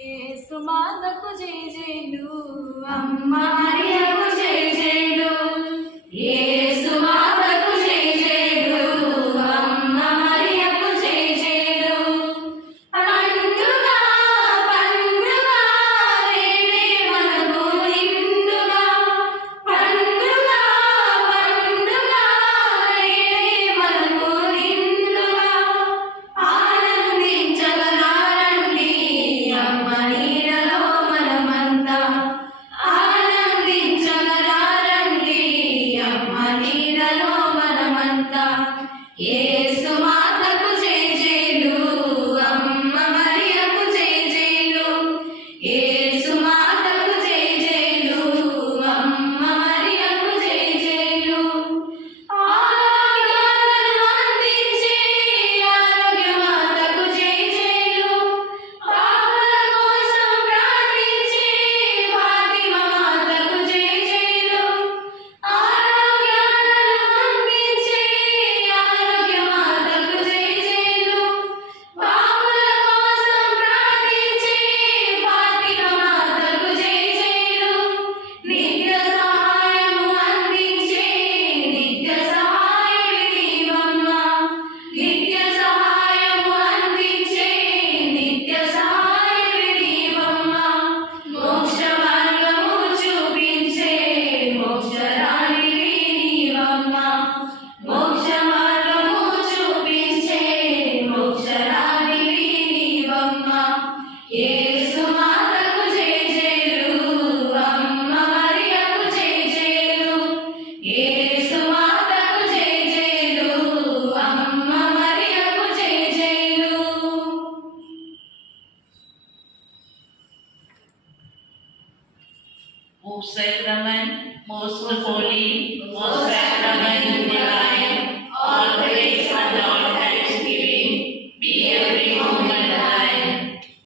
యేసుమాతకు జయ జయలు అమ్మ మరియకు జయ జయలు యేసుమాతకు జయ జయలు అమ్మ మరియకు జయ జయలు పండుగ పండుగ రేనే మనకు నిండుగా పండుగ పండుగ రేనే మనకు నిండుగా ఆనందించగలారండి అమ్మ నీడలో మనమంతా ఆనందించగలారండి అమ్మ నీడలో మనమంతా యేసు మాతకు జయ జయలు అమ్మ మరియకు జయ జయలు యేసు మాతకు జయ జయలు అమ్మ మరియకు జయ జయలు ఆరోగ్యాలను అందించే ఆరోగ్య మాతకు జయ జయలు పాపల కోసం ప్రార్థించే ఫాతిమా మాతకు జయ జయలు ఆరోగ్యాలను అందించే ఆరోగ్య మాతకు జయ జయలు పాపల కోసం ప్రార్థించే ఫాతిమా మాతకు జయ జయలు నిత్య సహాయము అందించే నిత్య సహాయమి నీవమ్మ నిత్య సహాయము అందించే నిత్య సహాయమి నీవమ్మ మోక్ష మార్గము చూపించే మోక్షరాణివి నీవమ్మ మోక్ష మార్గము చూపించే మోక్షరాణివి నీవమ్మ యేసు మాతకు జయ జయలు అమ్మ మరియకు జయ జయలు యేసు మాతకు జయ జయలు అమ్మ మరియకు జయ జయలు Most sacrament, most holy, most sacrament divine,